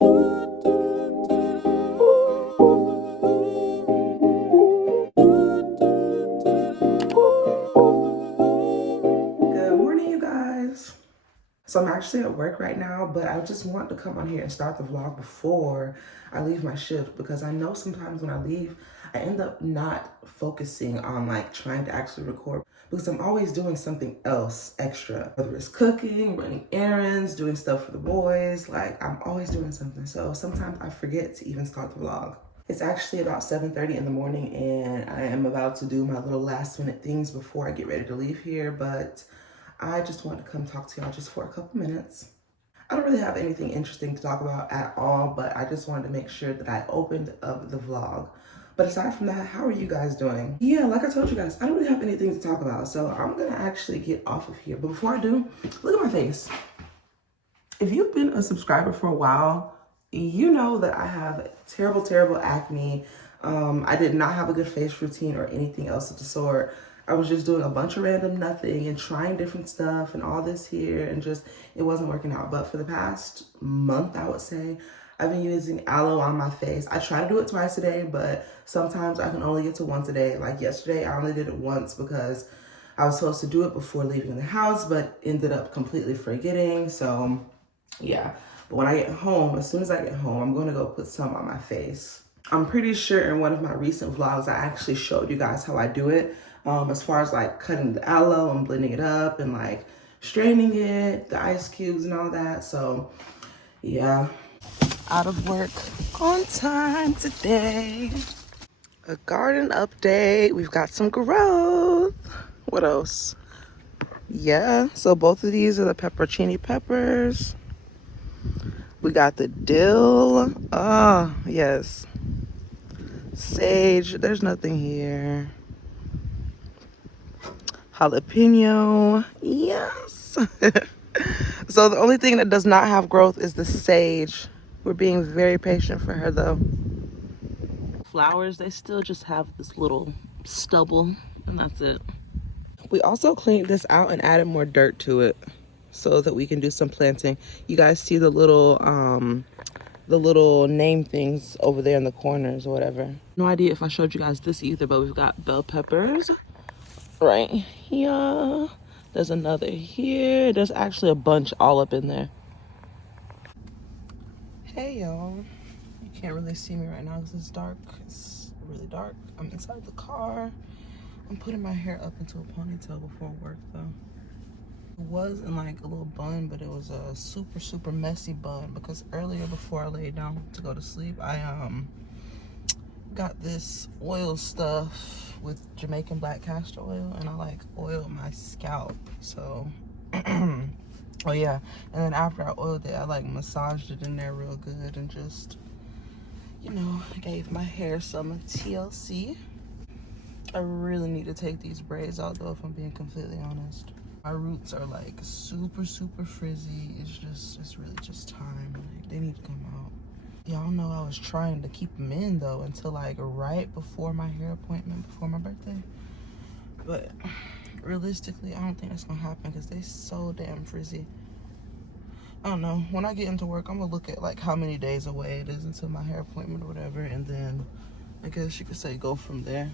morning, you guys. So I'm actually at work right now, but I just want to come on here and start the vlog before I leave my shift, because I know sometimes when I leave, I end up not focusing on like trying to actually record, because I'm always doing something else extra, whether it's cooking, running errands, doing stuff for the boys. Like, I'm always doing something. So sometimes I forget to even start the vlog. It's actually about 7:30 in the morning, and I am about to do my little last minute things before I get ready to leave here, but I just wanted to come talk to y'all just for a couple minutes. I don't really have anything interesting to talk about at all, but I just wanted to make sure that I opened up the vlog. But aside from that, how are you guys doing? Yeah, like I told you guys, I don't really have anything to talk about, so I'm gonna actually get off of here. But before I do, look at my face. If you've been a subscriber for a while, you know that I have terrible, terrible acne. I did not have a good face routine or anything else of the sort. I was just doing a bunch of random nothing and trying different stuff and all this here, and just, it wasn't working out. But for the past month, I would say, I've been using aloe on my face. I try to do it twice a day, but sometimes I can only get to once a day. Like yesterday, I only did it once because I was supposed to do it before leaving the house, but ended up completely forgetting. So yeah, but when I get home, as soon as I get home, I'm gonna go put some on my face. I'm pretty sure in one of my recent vlogs, I actually showed you guys how I do it. As far as like cutting the aloe and blending it up and like straining it, the ice cubes and all that. So yeah, out of work on time today. A garden update. We've got some growth. What else? Yeah, so both of these are the pepperoncini peppers. We got the dill. Oh, yes. Sage. There's nothing here. Jalapeno. Yes. So the only thing that does not have growth is the sage. We're being very patient for her though. Flowers, they still just have this little stubble, and that's it. We also cleaned this out and added more dirt to it so that we can do some planting. You guys see the little name things over there in the corners or whatever. No idea if I showed you guys this either, but we've got bell peppers right here. There's another here. There's actually a bunch all up in there. Hey y'all. You can't really see me right now because it's dark. It's really dark. I'm inside the car. I'm putting my hair up into a ponytail before work though. It was in like a little bun, but it was a super, super messy bun because earlier before I laid down to go to sleep, I got this oil stuff with Jamaican black castor oil, and I like oil my scalp. So oh yeah, and then after I oiled it, I like massaged it in there real good and just, you know, gave my hair some TLC. I really need to take these braids out though, if I'm being completely honest. My roots are like super, super frizzy. It's really just time. Like, they need to come out. Y'all know I was trying to keep them in though until like right before my hair appointment, before my birthday. But realistically, I don't think that's gonna happen because they're so damn frizzy. I don't know. When I get into work, I'm gonna look at like how many days away it is until my hair appointment or whatever, and then I guess you could say go from there.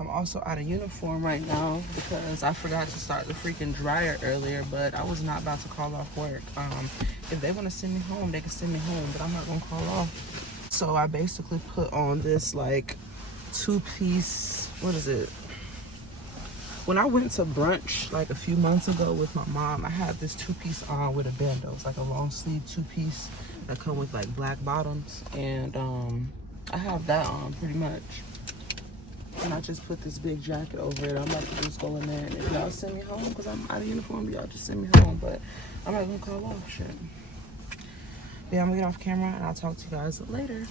I'm also out of uniform right now because I forgot to start the freaking dryer earlier, but I was not about to call off work. If they want to send me home, they can send me home, but I'm not gonna call off. So I basically put on this like two-piece, what is it? When I went to brunch like a few months ago with my mom, I had this two-piece on with a bando. It's like a long sleeve two-piece that come with like black bottoms, and I have that on pretty much. And I just put this big jacket over it. I'm about to just go in there, and if y'all send me home because I'm out of uniform, y'all just send me home. But I'm not gonna call off shit. But yeah, I'm gonna get off camera and I'll talk to you guys later.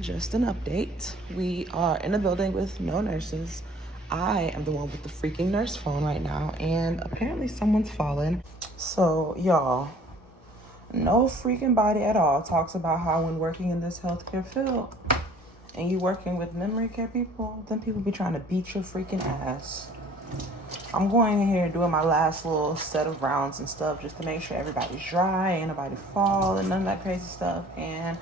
Just an update. We are in a building with no nurses. I am the one with the freaking nurse phone right now, and apparently someone's fallen. So y'all, no freaking body at all talks about how when working in this healthcare field and you working with memory care people, then people be trying to beat your freaking ass. I'm going in here doing my last little set of rounds and stuff just to make sure everybody's dry, ain't nobody fall and none of that crazy stuff. And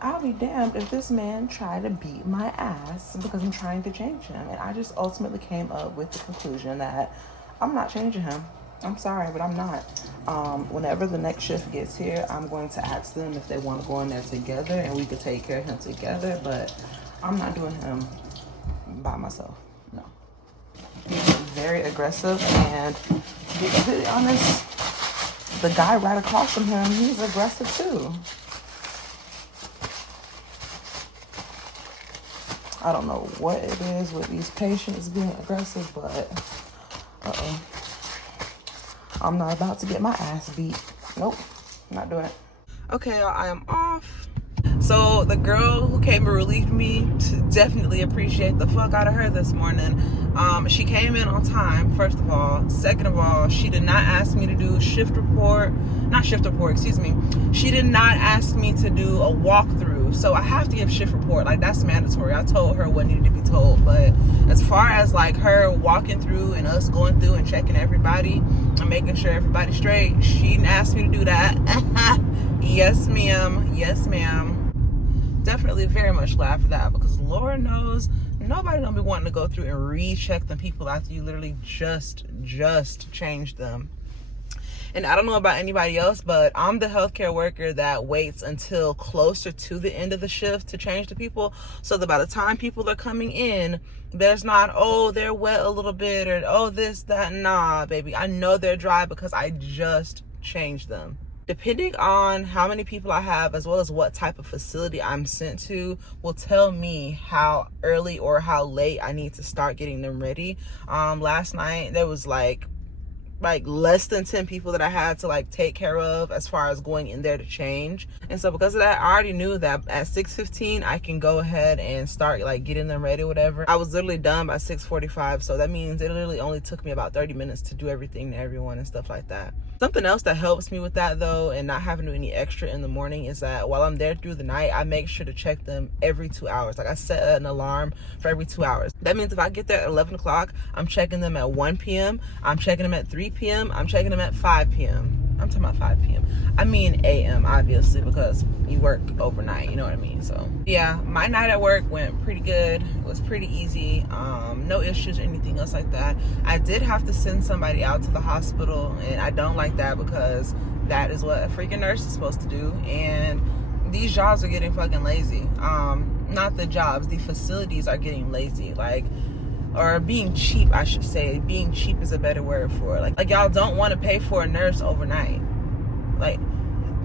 I'll be damned if this man tried to beat my ass because I'm trying to change him. And I just ultimately came up with the conclusion that I'm not changing him. I'm sorry, but I'm not. Whenever the next shift gets here, I'm going to ask them if they want to go in there together and we could take care of him together. But I'm not doing him by myself. No. He's very aggressive, and to be completely honest, the guy right across from him, he's aggressive too. I don't know what it is with these patients being aggressive, but I'm not about to get my ass beat. Nope, not doing it. Okay, y'all, I am off. So the girl who came and relieved me, definitely appreciate the fuck out of her this morning. She came in on time, first of all. Second of all, she did not ask me to do she did not ask me to do a walkthrough. So I have to give shift report, like that's mandatory. I told her what needed to be told. But as far as like her walking through and us going through and checking everybody and making sure everybody's straight, she didn't ask me to do that. Yes, ma'am. Yes, ma'am. Definitely very much glad for that, because Lord knows nobody don't be wanting to go through and recheck them people after you literally just changed them. And I don't know about anybody else, but I'm the healthcare worker that waits until closer to the end of the shift to change the people, so that by the time people are coming in, there's not, oh, they're wet a little bit, or oh, this, that. Nah, baby, I know they're dry because I just changed them. Depending on how many people I have, as well as what type of facility I'm sent to, will tell me how early or how late I need to start getting them ready. Last night there was like less than 10 people that I had to like take care of as far as going in there to change. And so because of that, I already knew that at 6:15 I can go ahead and start like getting them ready, whatever. I was literally done by 6:45, so that means it literally only took me about 30 minutes to do everything to everyone and stuff like that. Something else that helps me with that though, and not having to do any extra in the morning, is that while I'm there through the night, I make sure to check them every 2 hours. Like I set an alarm for every 2 hours. That means if I get there at 11 o'clock, I'm checking them at 1 p.m. I'm checking them at 3 p.m. I'm checking them at 5 p.m. I'm talking about 5 p.m. I mean a.m. obviously, because you work overnight, you know what I mean? So yeah, my night at work went pretty good. It was pretty easy. No issues or anything else like that. I did have to send somebody out to the hospital, and I don't like that because that is what a freaking nurse is supposed to do. And these jobs are getting fucking lazy. Not the jobs, the facilities are getting lazy. Like, or being cheap, I should say. Being cheap is a better word for it. Like y'all don't want to pay for a nurse overnight. Like,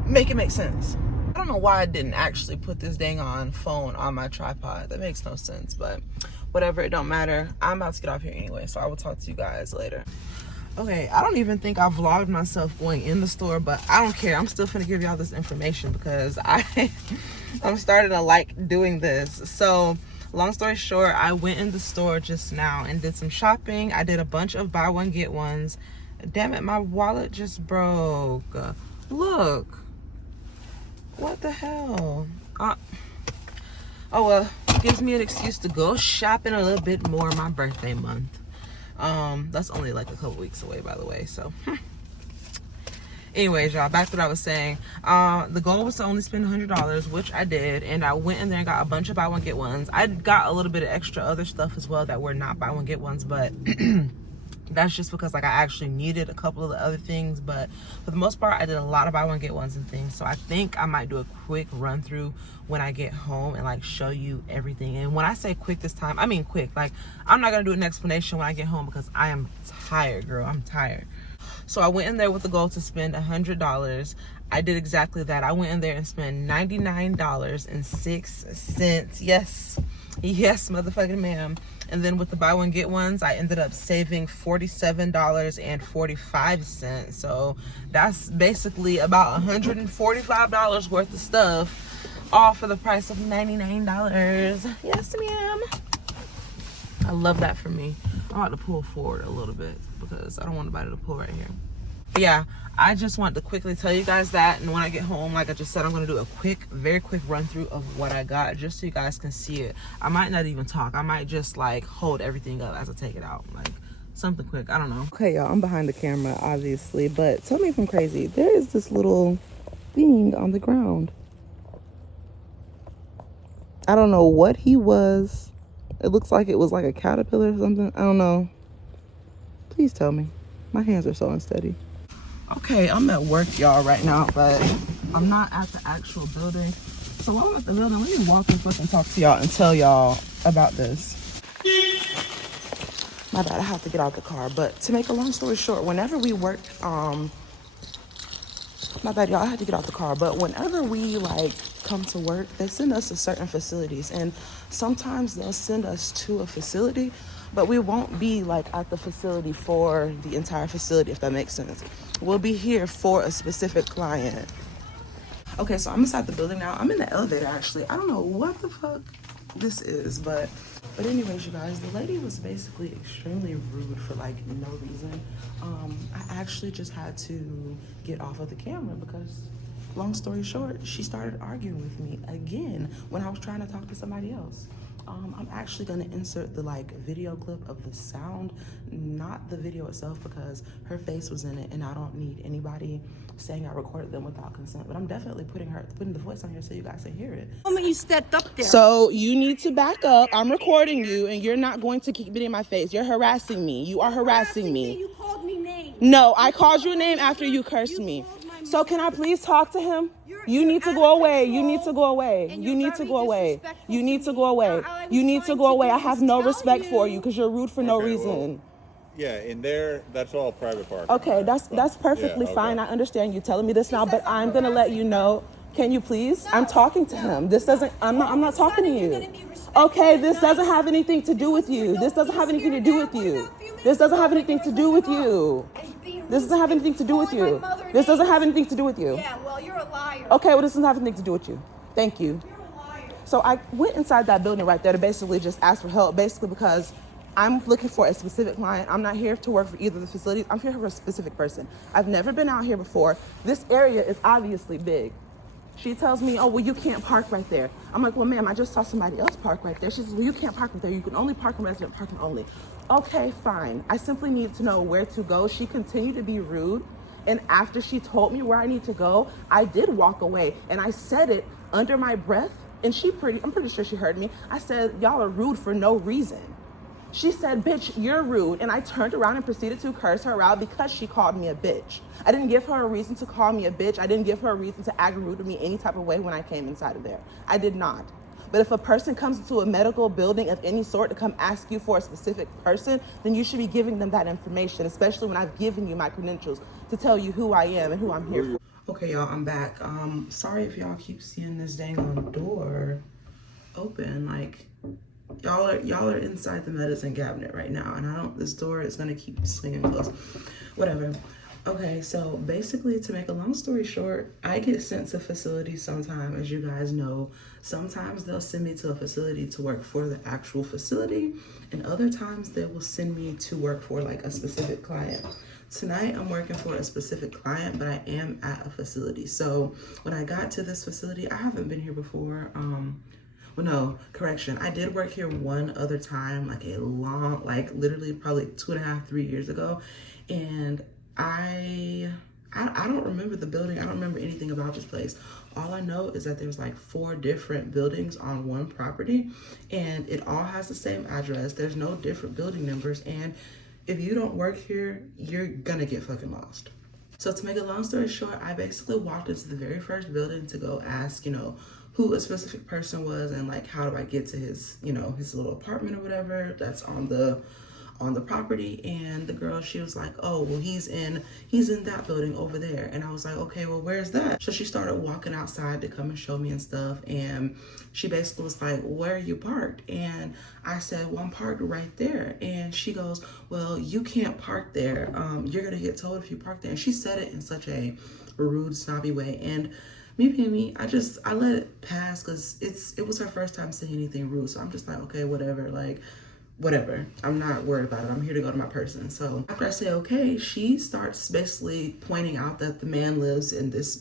make it make sense. I don't know why I didn't actually put this dang on phone on my tripod. That makes no sense, but whatever, it don't matter. I'm about to get off here anyway, so I will talk to you guys later. Okay, I don't even think I vlogged myself going in the store, but I don't care. I'm still finna give y'all this information because I'm starting to like doing this. So long story short, I went in the store just now and did some shopping. I did a bunch of buy one get ones. Damn it, my wallet just broke. Look, what the hell? Oh well, gives me an excuse to go shopping a little bit more my birthday month. That's only like a couple weeks away, by the way, so anyways, y'all, back to what I was saying. The goal was to only spend $100, which I did, and I went in there and got a bunch of buy one get ones. I got a little bit of extra other stuff as well that were not buy one get ones, but that's just because like I actually needed a couple of the other things. But for the most part, I did a lot of buy one get ones and things. So I think I might do a quick run through when I get home and like show you everything. And when I say quick this time, I mean quick. Like, I'm not gonna do an explanation when I get home because I am tired, girl. I'm tired. So I went in there with the goal to spend $100. I did exactly that. I went in there and spent $99.06. Yes, motherfucking ma'am. And then with the buy one get ones, I ended up saving $47.45. So that's basically about $145 worth of stuff, all for the price of $99. Yes, ma'am. I love that for me. I'm about to pull forward a little bit because I don't want nobody to pull right here. But yeah, I just want to quickly tell you guys that, and when I get home, like I just said, I'm going to do a very quick run through of what I got, just so you guys can see it. I might not even talk. I might just like hold everything up as I take it out, like, something quick. I don't know. Okay, y'all, I'm behind the camera, obviously, but tell me if I'm crazy. There is this little thing on the ground. I don't know what he was. It looks like it was like a caterpillar or something. I don't know. Please tell me. My hands are so unsteady. Okay, I'm at work, y'all, right now, but I'm not at the actual building. So while I'm at the building, let me walk and fucking talk to y'all and tell y'all about this. My bad, I have to get out the car. But to make a long story short, whenever we work, my bad, y'all, I had to get out the car. But whenever we like come to work, they send us to certain facilities, and sometimes they'll send us to a facility, but we won't be like at the facility for the entire facility, if that makes sense. We'll be here for a specific client. Okay, so I'm inside the building now. I'm in the elevator, actually. I don't know what the fuck this is, but anyways, you guys, the lady was basically extremely rude for like no reason. I actually just had to get off of the camera because, long story short, she started arguing with me again when I was trying to talk to somebody else. I'm actually gonna insert the like video clip of the sound, not the video itself, because her face was in it and I don't need anybody saying I recorded them without consent. But I'm definitely putting the voice on here so you guys can hear it. The moment you stepped up there. So you need to back up. I'm recording you and you're not going to keep it in my face. You're harassing me. You are harassing me. You called me names. No, I called you a name after you cursed me. So can I please talk to him? You need to go away. You need to go away. You need to go away. You need to go away. You need to go away. I have no respect for you because you're rude for no reason. Yeah, in there, that's all private parking. Okay, that's perfectly fine. I understand you telling me this now, but I'm gonna let you know. Can you please? I'm talking to him. This doesn't. I'm not talking to you. Okay, this doesn't have anything to do with you. This doesn't have anything to do with you. This doesn't have anything to do with you. This doesn't have anything to do with you. This doesn't have anything to do with you. Yeah, well, you're a liar. Okay, well, this doesn't have anything to do with you. Thank you. You're a liar. So I went inside that building right there to basically just ask for help, basically because I'm looking for a specific client. I'm not here to work for either of the facilities. I'm here for a specific person. I've never been out here before. This area is obviously big. She tells me, oh, well, you can't park right there. I'm like, well, ma'am, I just saw somebody else park right there. She says, well, you can't park right there. You can only park in resident parking only. Okay, fine. I simply need to know where to go. She continued to be rude. And after she told me where I need to go, I did walk away. And I said it under my breath. And I'm pretty sure she heard me. I said, y'all are rude for no reason. She said, bitch, you're rude. And I turned around and proceeded to curse her out because she called me a bitch. I didn't give her a reason to call me a bitch. I didn't give her a reason to act rude to me any type of way when I came inside of there. I did not. But if a person comes into a medical building of any sort to come ask you for a specific person, then you should be giving them that information, especially when I've given you my credentials to tell you who I am and who I'm here for. Okay, y'all, I'm back. Sorry if y'all keep seeing this dang on door open. Like, y'all are inside the medicine cabinet right now, and this door is gonna keep swinging closed. Whatever. Okay, so basically, to make a long story short, I get sent to facilities sometimes, as you guys know. Sometimes they'll send me to a facility to work for the actual facility, and other times they will send me to work for like a specific client. Tonight, I'm working for a specific client, but I am at a facility. So when I got to this facility, I haven't been here before. Well, no, correction. I did work here one other time, like literally probably 2.5, 3 years ago. And I don't remember the building. I don't remember anything about this place. All I know is that there's like 4 different buildings on one property, and it all has the same address. There's no different building numbers. And if you don't work here, you're gonna get fucking lost. So to make a long story short, I basically walked into the very first building to go ask, who a specific person was and like how do I get to his little apartment or whatever that's on the property. And the girl, she was like, oh, well, he's in that building over there. And I was like, okay, well, where's that? So she started walking outside to come and show me and stuff. And she basically was like, where are you parked? And I said, well, I'm parked right there. And she goes, well, you can't park there. You're gonna get told if you park there. And she said it in such a rude, snobby way. And me being me, I let it pass because it was her first time saying anything rude. So I'm just like, okay, whatever, like, whatever. I'm not worried about it. I'm here to go to my person. So after I say okay, she starts basically pointing out that the man lives in this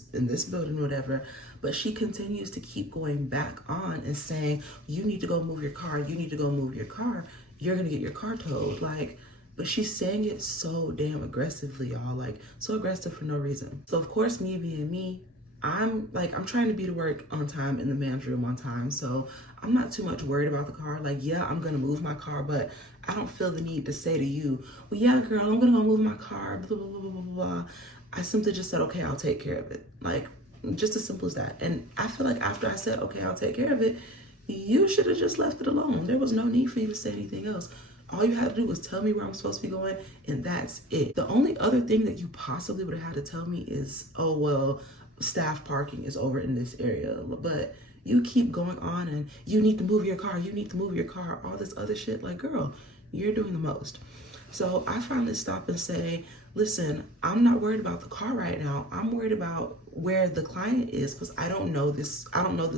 building, whatever. But she continues to keep going back on and saying, you need to go move your car. You need to go move your car. You're gonna get your car towed. Like, but she's saying it so damn aggressively, y'all, like so aggressive for no reason. So of course, me being me, I'm trying to be to work on time in the man's room on time. So I'm not too much worried about the car. Like, yeah, I'm gonna move my car, but I don't feel the need to say to you, well, yeah, girl, I'm gonna go move my car, blah, blah, blah, blah, blah, blah. I simply just said, okay, I'll take care of it. Like, just as simple as that. And I feel like after I said, okay, I'll take care of it, you should have just left it alone. There was no need for you to say anything else. All you had to do was tell me where I'm supposed to be going, and that's it. The only other thing that you possibly would have had to tell me is, oh, well, staff parking is over in this area. But you keep going on and you need to move your car, you need to move your car, all this other shit. Like, girl, you're doing the most. So I finally stop and say, listen, I'm not worried about the car right now. I'm worried about where the client is, because I don't know this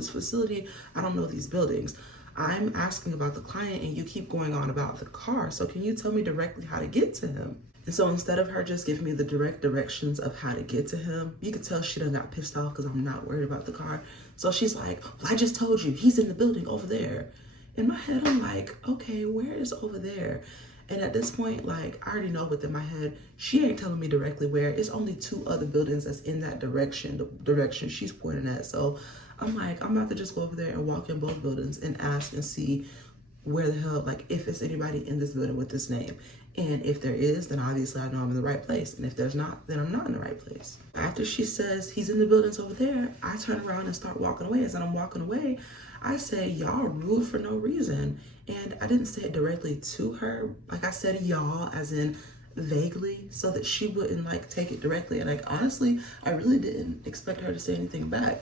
facility. I don't know these buildings. I'm asking about the client and you keep going on about the car. So can you tell me directly how to get to him? And so instead of her just giving me the direct directions of how to get to him, you could tell she done got pissed off because I'm not worried about the car. So she's like, well, I just told you, he's in the building over there. In my head, I'm like, okay, where is over there? And at this point, like, I already know within my head, she ain't telling me directly where. It's only 2 other buildings that's in that direction, the direction she's pointing at. So I'm like, I'm about to just go over there and walk in both buildings and ask and see where the hell, like, if it's anybody in this building with this name. And if there is, then obviously I know I'm in the right place. And if there's not, then I'm not in the right place. After she says he's in the buildings over there, I turn around and start walking away. As I'm walking away, I say, y'all rude for no reason. And I didn't say it directly to her. Like, I said y'all as in vaguely so that she wouldn't like take it directly. And like, honestly, I really didn't expect her to say anything back.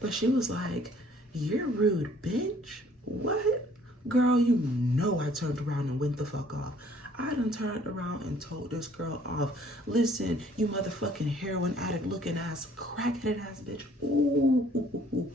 But she was like, you're rude, bitch. What? Girl, you know I turned around and went the fuck off. I done turned around and told this girl off. Listen, you motherfucking heroin addict looking ass, crackheaded ass bitch. Ooh.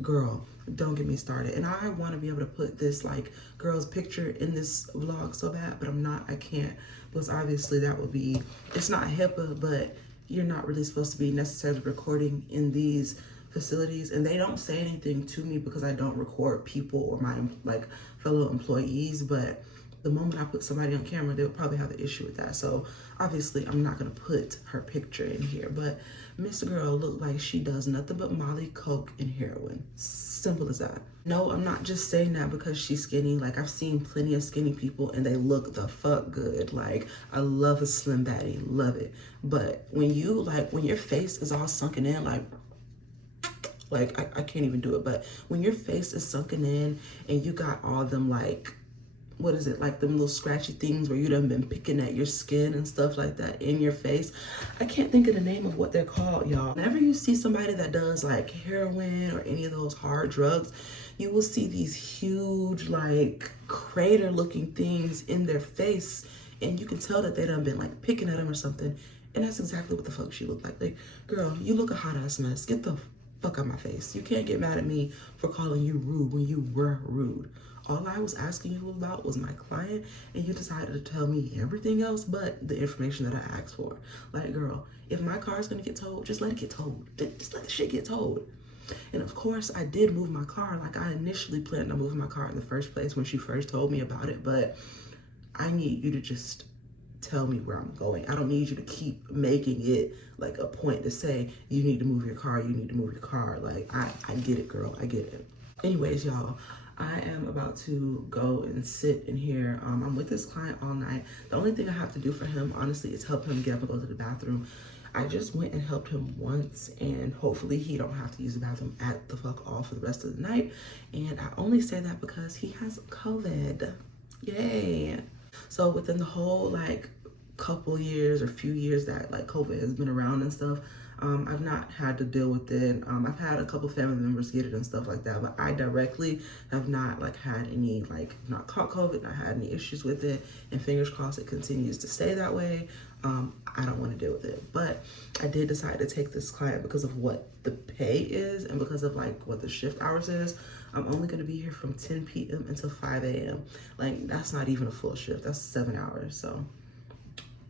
Girl, don't get me started. And I want to be able to put this like girl's picture in this vlog so bad, but I'm not, I can't. Because obviously that would be, it's not HIPAA, but you're not really supposed to be necessarily recording in these facilities. And they don't say anything to me because I don't record people or my like fellow employees, but the moment I put somebody on camera, they would probably have an issue with that. So obviously I'm not gonna put her picture in here, but Miss Girl looked like she does nothing but Molly, Coke, and heroin. Simple as that. No, I'm not just saying that because she's skinny. Like, I've seen plenty of skinny people and they look the fuck good. Like, I love a slim baddie, love it. But when you like, when your face is all sunken in, like I can't even do it, but when your face is sunken in and you got all them like, what is it, like them little scratchy things where you done been picking at your skin and stuff like that in your face. I can't think of the name of what they're called, y'all. Whenever you see somebody that does like heroin or any of those hard drugs, you will see these huge like crater looking things in their face, and you can tell that they done been like picking at them or something. And that's exactly what the fuck she looked like. Like, girl, you look a hot ass mess. Get the fuck out my face. You can't get mad at me for calling you rude when you were rude. All I was asking you about was my client, and you decided to tell me everything else but the information that I asked for. Like, girl, if my car's gonna get towed, just let it get towed. Just let the shit get towed. And of course, I did move my car. Like, I initially planned on moving my car in the first place when she first told me about it, but I need you to just tell me where I'm going. I don't need you to keep making it like a point to say, you need to move your car, you need to move your car. Like, I get it, girl, I get it. Anyways, y'all, I am about to go and sit in here. I'm with this client all night. The only thing I have to do for him, honestly, is help him get up and go to the bathroom. I just went and helped him once, and hopefully he don't have to use the bathroom at the fuck all for the rest of the night. And I only say that because he has COVID. Yay. So within the whole like couple years or few years that like COVID has been around and stuff, I've not had to deal with it. I've had a couple family members get it and stuff like that, but I directly have not like had any, like, not caught COVID, not had any issues with it, and fingers crossed it continues to stay that way. I don't want to deal with it, but I did decide to take this client because of what the pay is and because of like what the shift hours is. I'm only going to be here from 10 p.m. until 5 a.m. Like, that's not even a full shift. That's 7 hours. So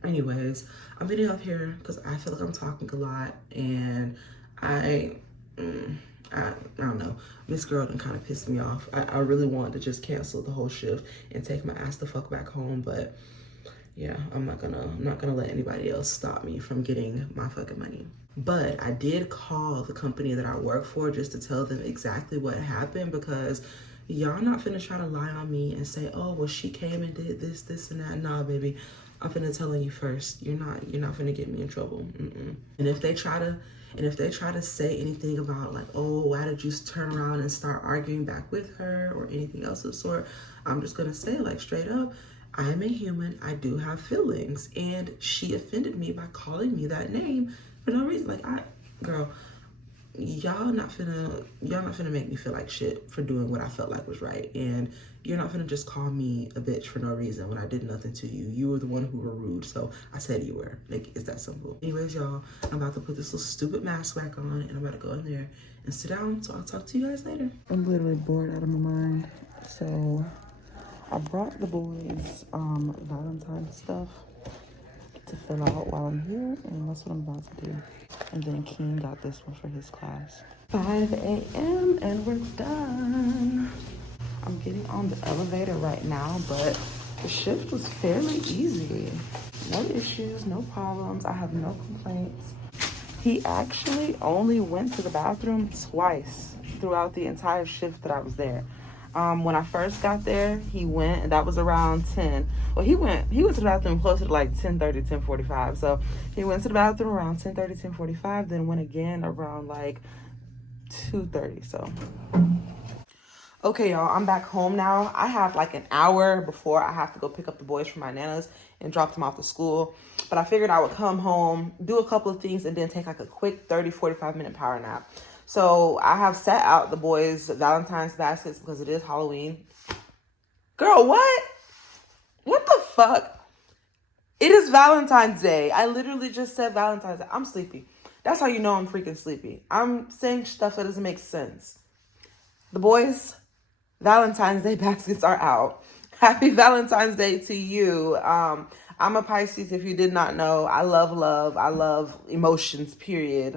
anyways, I'm getting up here because I feel like I'm talking a lot, and I don't know. Miss Girl done kind of pissed me off. I really wanted to just cancel the whole shift and take my ass the fuck back home, but yeah, I'm not gonna let anybody else stop me from getting my fucking money. But I did call the company that I work for just to tell them exactly what happened, because y'all not finna try to lie on me and say, oh, well, she came and did this, this, and that. Nah, baby, I'm finna tell you first. You're not finna get me in trouble. And if they try to say anything about like, oh, why did you turn around and start arguing back with her or anything else of the sort, I'm just gonna say like straight up, I am a human. I do have feelings, and she offended me by calling me that name for no reason. Like, girl, y'all not finna make me feel like shit for doing what I felt like was right, and you're not finna just call me a bitch for no reason when I did nothing to you. You were the one who were rude, so I said you were. Like, it's that simple. Anyways, y'all, I'm about to put this little stupid mask back on, and I'm about to go in there and sit down. So I'll talk to you guys later. I'm literally bored out of my mind, so I brought the boys Valentine's stuff to fill out while I'm here, and that's what I'm about to do. And then King got this one for his class. 5 a.m. and we're done. I'm getting on the elevator right now, but the shift was fairly easy. No issues, no problems. I have no complaints. He actually only went to the bathroom twice throughout the entire shift that I was there. When I first got there, he went, and that was around 10. Well, he went to the bathroom closer to like 10:30, 10:45. So he went to the bathroom around 10:30, 10:45, then went again around like 2:30. So, okay, y'all, I'm back home now. I have like an hour before I have to go pick up the boys from my nana's and drop them off to school. But I figured I would come home, do a couple of things, and then take like a quick 30, 45-minute power nap. So I have set out the boys' Valentine's baskets because it is Halloween. Girl, what? What the fuck? It is Valentine's Day. I literally just said Valentine's Day. I'm sleepy. That's how you know I'm freaking sleepy. I'm saying stuff that doesn't make sense. The boys' Valentine's Day baskets are out. Happy Valentine's Day to you. I'm a Pisces, if you did not know. I love love. I love emotions, period.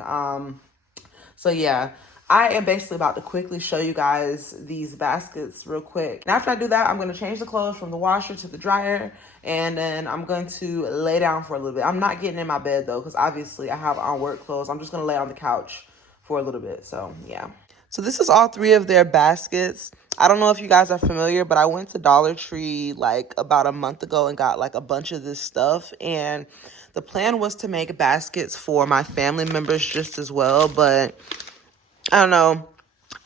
So yeah, I am basically about to quickly show you guys these baskets real quick. And after I do that, I'm going to change the clothes from the washer to the dryer. And then I'm going to lay down for a little bit. I'm not getting in my bed though, because obviously I have on work clothes. I'm just going to lay on the couch for a little bit. So yeah. So this is all three of their baskets. I don't know if you guys are familiar, but I went to Dollar Tree like about a month ago and got like a bunch of this stuff. And the plan was to make baskets for my family members just as well, but I don't know.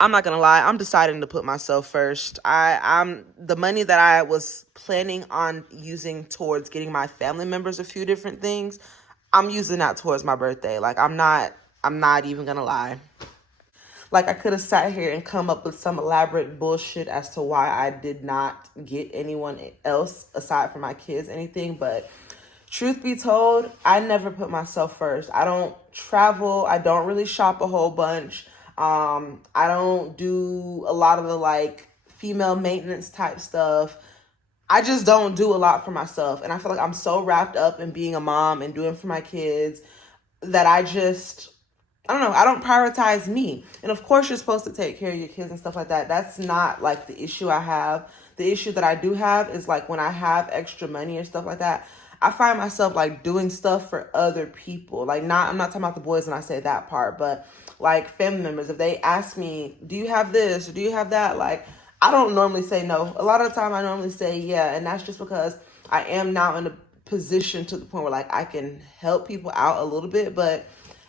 I'm not gonna lie. I'm deciding to put myself first. I'm the money that I was planning on using towards getting my family members a few different things, I'm using that towards my birthday. Like, I'm not even gonna lie. Like, I could have sat here and come up with some elaborate bullshit as to why I did not get anyone else aside from my kids anything, but truth be told, I never put myself first. I don't travel. I don't really shop a whole bunch. I don't do a lot of the like female maintenance type stuff. I just don't do a lot for myself. And I feel like I'm so wrapped up in being a mom and doing for my kids that I don't know, I don't prioritize me. And of course you're supposed to take care of your kids and stuff like that. That's not like the issue I have. The issue that I do have is like when I have extra money or stuff like that, I find myself like doing stuff for other people. Like, I'm not talking about the boys when I say that part, but like family members, if they ask me, do you have this or do you have that? Like, I don't normally say no. A lot of the time I normally say yeah. And that's just because I am now in a position to the point where like I can help people out a little bit. But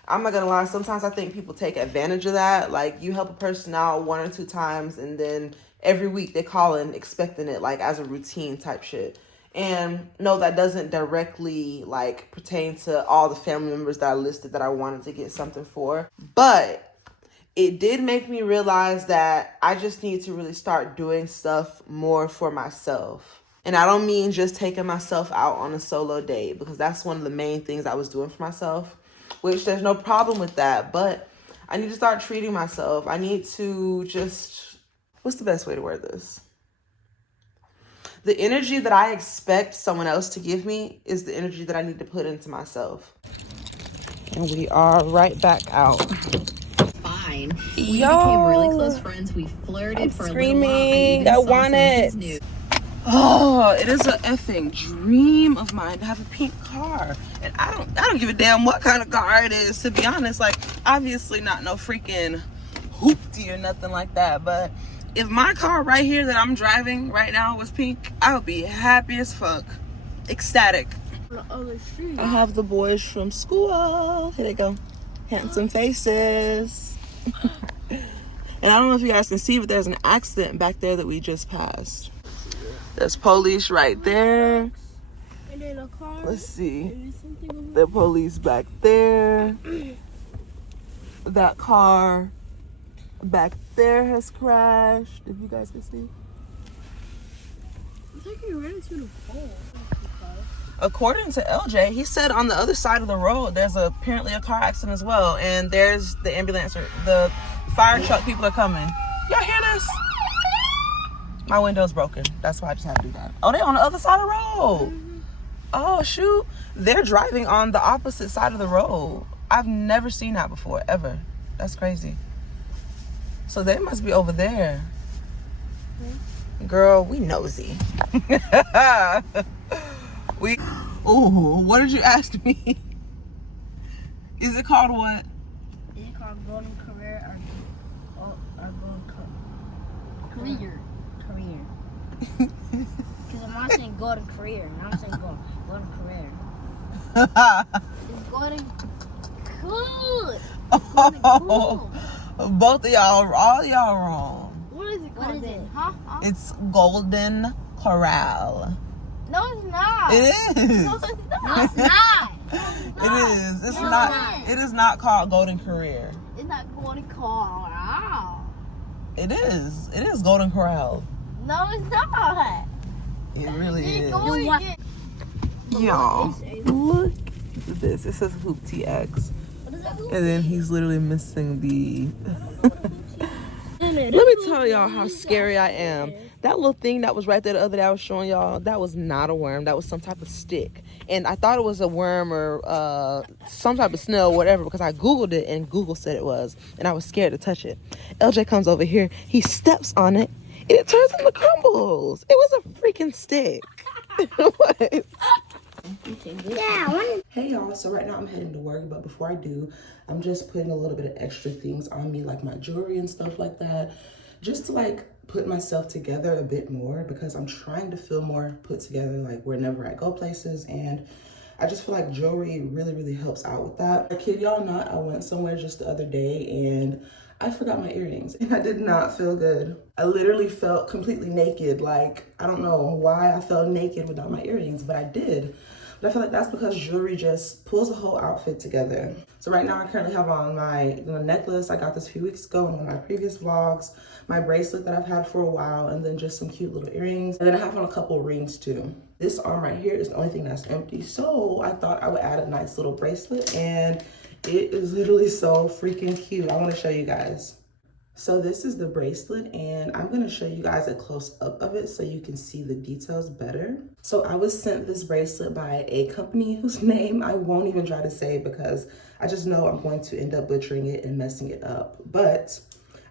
I'm not gonna lie, sometimes I think people take advantage of that. Like, you help a person out 1 or 2 times and then every week they call in expecting it like as a routine type shit. And no, that doesn't directly like pertain to all the family members that I listed that I wanted to get something for. But it did make me realize that I just need to really start doing stuff more for myself. And I don't mean just taking myself out on a solo date, because that's one of the main things I was doing for myself, which there's no problem with that. But I need to start treating myself. I need to just, what's the best way to word this? The energy that I expect someone else to give me is the energy that I need to put into myself. And we are right back out. Fine. We became really close friends. We flirted for a little while. I want it. Oh, it is a effing dream of mine to have a pink car. And I don't give a damn what kind of car it is, to be honest. Like, obviously not no freaking hoopty or nothing like that. But if my car right here that I'm driving right now was pink, I would be happy as fuck. Ecstatic. I have the boys from school. Here they go. Handsome faces. And I don't know if you guys can see, but there's an accident back there that we just passed. There's police right there. And then a car. Let's see. The police back there. That car back there has crashed. If you guys can see. It's like you ran into the pole. According to LJ, he said on the other side of the road, there's apparently a car accident as well. And there's the ambulance or the fire truck people are coming. Y'all hear this? My window's broken. That's why I just had to do that. Oh, they're on the other side of the road. Oh, shoot. They're driving on the opposite side of the road. I've never seen that before, ever. That's crazy. So they must be over there. Girl, we nosy. Ooh, what did you ask me? Is it called what? Is it called golden career or golden career? Because I'm not saying golden career. I'm saying golden career. It's golden cool. Oh, both of y'all, all y'all wrong. What is it called then? Huh? It's Golden Corral. No, it's not. It is. No, it's not. It's not. It is. It's No, not. It is not called Golden Career. It's not golden corral. It is. It is Golden Corral. No, it's not. It really is. What? Y'all, look at this. It says Hoop TX. What is that? And then he's literally missing the... Let me tell y'all how scary I am. That little thing that was right there the other day I was showing y'all, that was not a worm. That was some type of stick. And I thought it was a worm or some type of snail or whatever because I Googled it and Google said it was. And I was scared to touch it. LJ comes over here. He steps on it and it turns into crumbles. It was a freaking stick. What? Yeah. Hey y'all, so right now I'm heading to work, but before I do, I'm just putting a little bit of extra things on me, like my jewelry and stuff like that, just to like put myself together a bit more because I'm trying to feel more put together like whenever I go places, and I just feel like jewelry really helps out with that. I kid y'all not, I went somewhere just the other day and I forgot my earrings and I did not feel good. I literally felt completely naked. Like, I don't know why I felt naked without my earrings, but I did. But I feel like that's because jewelry just pulls the whole outfit together. So right now I currently have on my necklace. I got this a few weeks ago in one of my previous vlogs, my bracelet that I've had for a while, and then just some cute little earrings. And then I have on a couple rings too. This arm right here is the only thing that's empty. So I thought I would add a nice little bracelet, and it is literally so freaking cute. I want to show you guys. So this is the bracelet, and I'm going to show you guys a close up of it so you can see the details better. So I was sent this bracelet by a company whose name I won't even try to say because I just know I'm going to end up butchering it and messing it up. But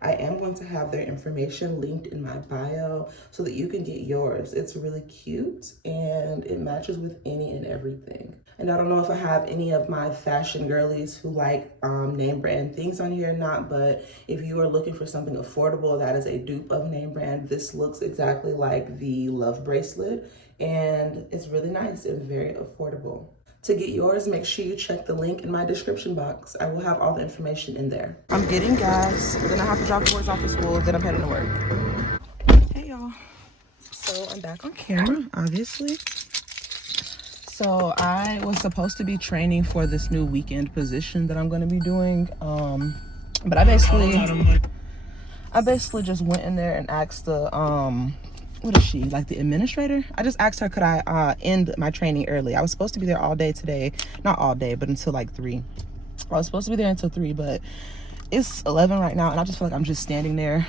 I am going to have their information linked in my bio so that you can get yours. It's really cute and it matches with any and everything. And I don't know if I have any of my fashion girlies who like name brand things on here or not, but if you are looking for something affordable that is a dupe of name brand, this looks exactly like the Love bracelet, and it's really nice and very affordable. To get yours, make sure you check the link in my description box. I will have all the information in there. I'm getting gas, then I have to drop the boys off to school, then I'm heading to work. Hey y'all. So I'm back on camera, obviously. So I was supposed to be training for this new weekend position that I'm going to be doing. But I basically just went in there and asked the, what is she, like the administrator? I just asked her, could I end my training early? I was supposed to be there all day today. Not all day, but until like 3. I was supposed to be there until 3, but it's 11 right now, and I just feel like I'm just standing there.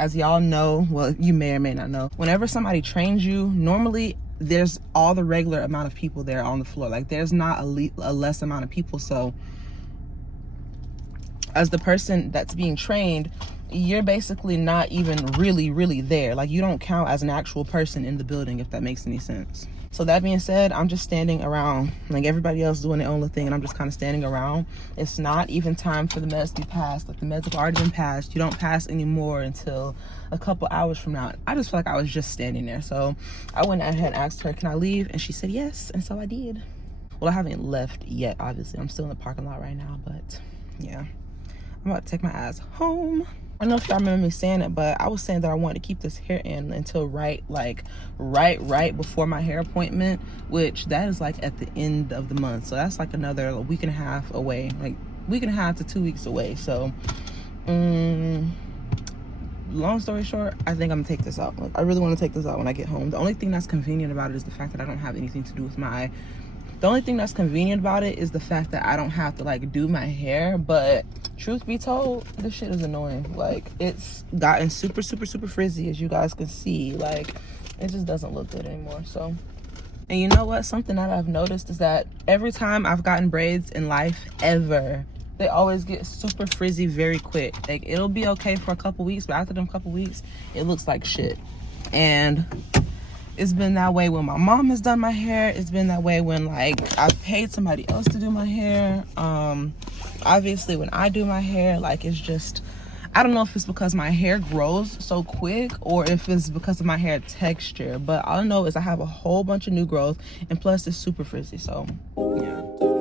As y'all know, well, you may or may not know, whenever somebody trains you, normally there's all the regular amount of people there on the floor. Like, there's not a less amount of people. So as the person that's being trained, you're basically not even really there. Like, you don't count as an actual person in the building, if that makes any sense. So that being said, I'm just standing around, like everybody else doing their own little thing, and I'm just kind of standing around. It's not even time for the meds to be passed. Like, the meds have already been passed. You don't pass anymore until a couple hours from now. I just feel like I was just standing there. So I went ahead and asked her, can I leave? And she said yes, and so I did. Well, I haven't left yet, obviously. I'm still in the parking lot right now, but yeah. I'm about to take my ass home. I don't know if y'all remember me saying it, but I was saying that I wanted to keep this hair in until right before my hair appointment, which that is like at the end of the month. So that's like another week and a half away, like week and a half to 2 weeks away. So long story short, I think I'm gonna take this out. Like, I really want to take this out when I get home. The only thing that's convenient about it is the fact that I don't have anything to do with my the only thing that's convenient about it is the fact that I don't have to like do my hair. But truth be told, this shit is annoying. Like, it's gotten super frizzy, as you guys can see. Like, it just doesn't look good anymore. So, and you know what, something that I've noticed is that every time I've gotten braids in life ever, they always get super frizzy very quick. Like, it'll be okay for a couple weeks, but after them couple weeks, it looks like shit. And it's been that way when my mom has done my hair. It's been that way when, like, I've paid somebody else to do my hair. Obviously, when I do my hair, like, it's just, I don't know if it's because my hair grows so quick or if it's because of my hair texture. But all I know is I have a whole bunch of new growth, and plus it's super frizzy. So, yeah.